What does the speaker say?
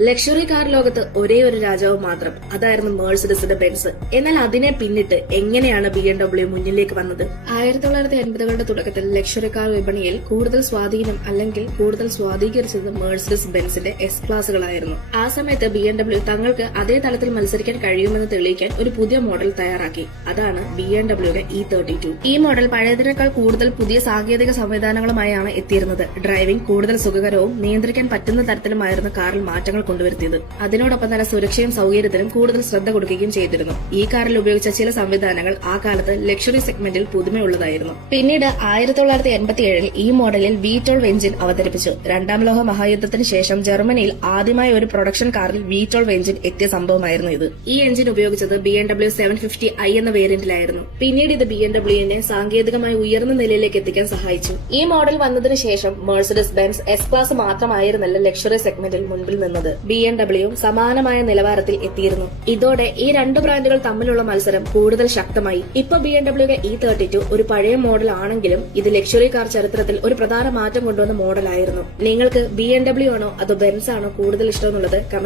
Luxury car ലോകത്ത് ഒരേ ഒരു രാജാവ് മാത്രം, അതായിരുന്നു മേഴ്സിഡസിന്റെ ബെൻസ്. എന്നാൽ അതിനെ പിന്നിട്ട് എങ്ങനെയാണ് BMW മുന്നിലേക്ക് വന്നത്? 1980കളുടെ തുടക്കത്തിൽ ലക്ഷറി കാർ വിപണിയിൽ കൂടുതൽ സ്വാധീനം അല്ലെങ്കിൽ കൂടുതൽ സ്വാധീകരിച്ചത് മേഴ്സിഡസ് ബെൻസിന്റെ എസ് ക്ലാസുകളായിരുന്നു. ആ സമയത്ത് BMW തങ്ങൾക്ക് അതേ തലത്തിൽ മത്സരിക്കാൻ കഴിയുമെന്ന് തെളിയിക്കാൻ ഒരു പുതിയ മോഡൽ തയ്യാറാക്കി. അതാണ് BMW E32. ഈ മോഡൽ പഴയതിനേക്കാൾ കൂടുതൽ പുതിയ സാങ്കേതിക സംവിധാനങ്ങളുമായാണ് എത്തിയിരുന്നത്. ഡ്രൈവിംഗ് കൂടുതൽ സുഖകരവും നിയന്ത്രിക്കാൻ പറ്റുന്ന തരത്തിലുമായിരുന്നു കാറിൽ മാറ്റങ്ങൾ കൊണ്ടുവരുത്തിയത്. അതിനോടൊപ്പം തന്നെ സുരക്ഷയും സൌകര്യത്തിനും കൂടുതൽ ശ്രദ്ധ കൊടുക്കുകയും ചെയ്തിരുന്നു. ഈ കാറിൽ ഉപയോഗിച്ച ചില സംവിധാനങ്ങൾ ആ കാലത്ത് ലക്ഷറി സെഗ്മെന്റിൽ പുതുമയുള്ളതായിരുന്നു. പിന്നീട് 1987 ഈ മോഡലിൽ V12 എഞ്ചിൻ അവതരിപ്പിച്ചു. രണ്ടാം ലോക മഹായുദ്ധത്തിന് ശേഷം ജർമ്മനിയിൽ ആദ്യമായി ഒരു പ്രൊഡക്ഷൻ കാറിൽ V12 എഞ്ചിൻ എത്തിയ സംഭവമായിരുന്നു ഇത്. ഈ എഞ്ചിൻ ഉപയോഗിച്ചത് BMW 750i എന്ന വേരിയന്റിലായിരുന്നു. പിന്നീട് ഇത് BMWനെ സാങ്കേതികമായി ഉയർന്ന നിലയിലേക്ക് എത്തിക്കാൻ സഹായിച്ചു. ഈ മോഡൽ വന്നതിന് ശേഷം മെഴ്സിഡസ് ബെൻസ് എസ് ക്ലാസ് മാത്രമായിരുന്നല്ല ലക്ഷറി സെഗ്മെന്റിൽ മുൻപിൽ നിന്നത്. BMWയും സമാനമായ നിലവാരത്തിൽ എത്തിയിരുന്നു. ഇതോടെ ഈ രണ്ട് ബ്രാൻഡുകൾ തമ്മിലുള്ള മത്സരം കൂടുതൽ ശക്തമായി. ഇപ്പൊ BMW E32 ഒരു പഴയ മോഡൽ ആണെങ്കിലും ഇത് ലക്ഷറി കാർ ചരിത്രത്തിൽ ഒരു പ്രധാന മാറ്റം കൊണ്ടുവന്ന മോഡലായിരുന്നു. നിങ്ങൾക്ക് BMW ആണോ അതോ ബെൻസ് ആണോ കൂടുതൽ ഇഷ്ടമെന്നുള്ളത് കമന്റ്